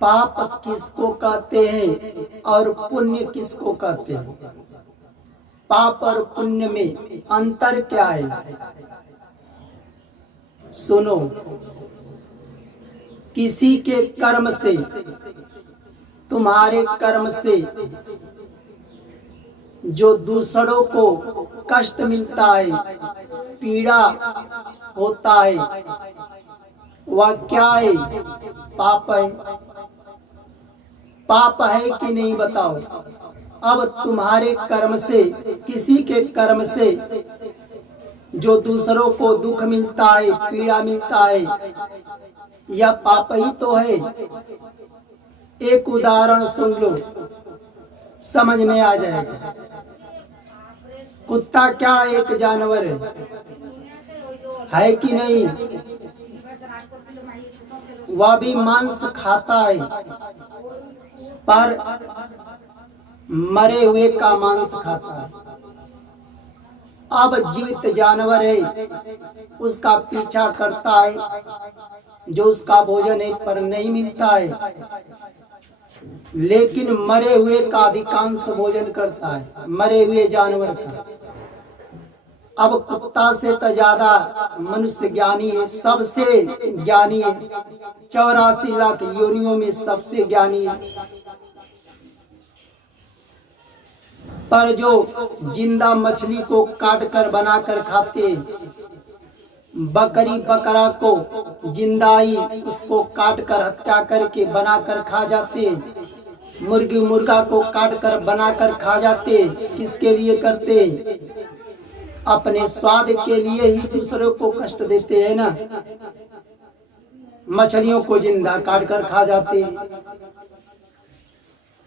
पाप किसको कहते हैं और पुण्य किसको कहते हैं? पाप और पुण्य में अंतर क्या है? सुनो, किसी के कर्म से, तुम्हारे कर्म से जो दूसरों को कष्ट मिलता है, पीड़ा होता है, वह क्या है? पाप है। पाप है कि नहीं बताओ? अब तुम्हारे कर्म से, किसी के कर्म से जो दूसरों को दुख मिलता है, पीड़ा मिलता है, यह पाप ही तो है। एक उदाहरण सुन लो, समझ में आ जाएगा। कुत्ता क्या एक जानवर है कि नहीं? वह भी मांस खाता है, पर मरे हुए का मांस खाता है। अब जीवित जानवर है, उसका पीछा करता है, जो उसका भोजन है पर नहीं मिलता है, लेकिन मरे हुए का अधिकांश भोजन करता है, मरे हुए जानवर का। अब कुत्ता से तो ज्यादा मनुष्य ज्ञानी है, सबसे ज्ञानी है, 84 लाख योनियों में सबसे ज्ञानी है। पर जो जिंदा मछली को काट कर बनाकर खाते, बकरी बकरा को जिंदा ही उसको काट कर हत्या करके बनाकर खा जाते, मुर्गी मुर्गा को काट कर बनाकर खा जाते, किसके लिए करते? अपने स्वाद के लिए ही दूसरों को कष्ट देते हैं ना। मछलियों को जिंदा काट कर खा जाते,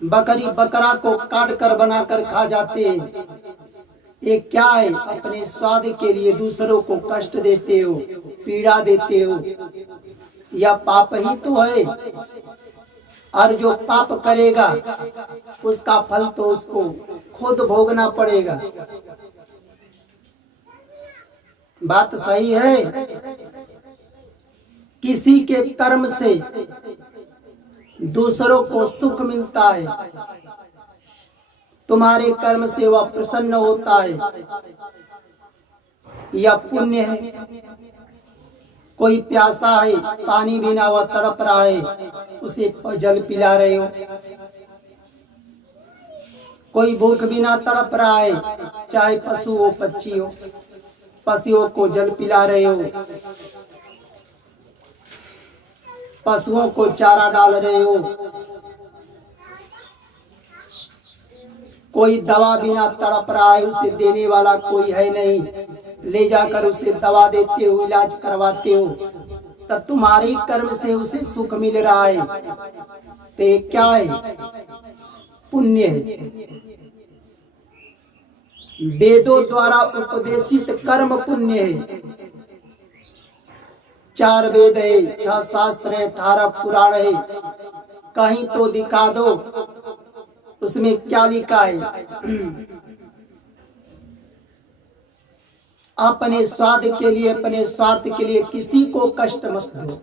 बकरी बकरा को काट कर बनाकर खा जाते। ये क्या है? अपने स्वाद के लिए दूसरों को कष्ट देते हो, पीड़ा देते हो, यह पाप ही तो है। और जो पाप करेगा उसका फल तो उसको खुद भोगना पड़ेगा। बात सही है? किसी के कर्म से दूसरों को सुख मिलता है, तुम्हारे कर्म से वह प्रसन्न होता है, यह पुण्य है। कोई प्यासा है, पानी बिना वह तड़प रहा है, उसे जल पिला रहे हो। कोई भूख बिना तड़प रहा है, चाहे पशु हो पक्षी हो, पशुओं को जल पिला रहे हो, पशुओं को चारा डाल रहे हो। कोई दवा बिना तड़प रहा है, उसे देने वाला कोई है नहीं, ले जाकर उसे दवा देते हो, इलाज करवाते हो, तब तुम्हारे कर्म से उसे सुख मिल रहा है। तो ये क्या है? पुण्य है। वेदों द्वारा उपदेशित कर्म पुण्य है। 4 वेद है, 6 शास्त्र है, 18 पुराण है, कहीं तो दिखा दो उसमें क्या लिखा है? अपने स्वाद के लिए, अपने स्वार्थ के लिए किसी को कष्ट मत दो।